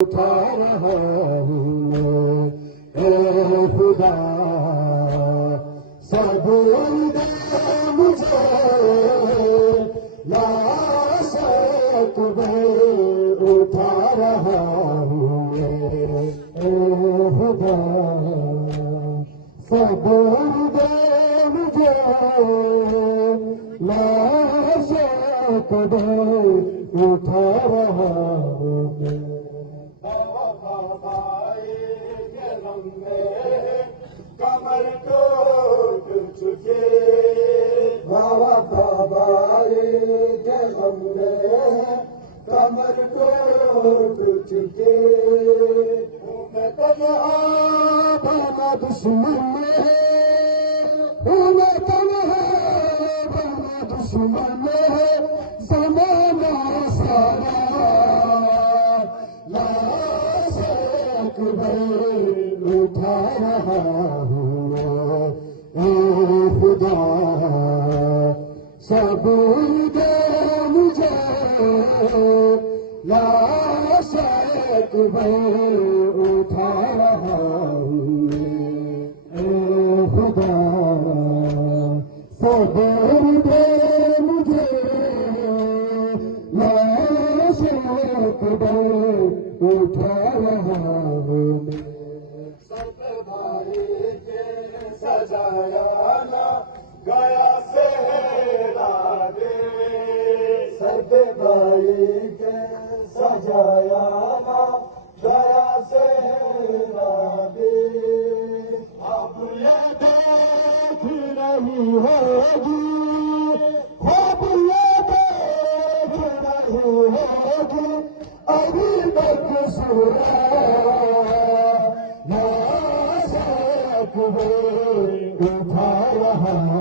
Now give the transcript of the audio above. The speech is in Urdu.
اٹھا رہا ہوں میں، اے خدا صبر دے مجھے، لاش تمہیں اٹھا رہا ہوں میں، اے خدا صبر دے مجھے، لاش تمہیں اٹھا رہا ہوں میں۔ کمر ٹوٹ چکے، وفاداری کے غم میں کمر ٹوٹ چکے، میں تنہا بنا دشمن میں، میں تنہا بنا دشمن میں، زمانہ سارا لاش اکبر اٹھا رہا ہوں میں، اے خدا صبر دے مجھے، لاش اکبر اٹھا رہا ہوں میں، اے خدا صبر دے مجھے، لاش اکبر اٹھا رہا ہوں میں۔ سجایا نہ گیا سہرا دے، سب بھائی کے سجایا نہ گیا سہرا دے، اب یہ دیکھ رہی ہوگی، اب یہ دیکھ رہی ہوگی ابھی تک سورا اٹھا رہا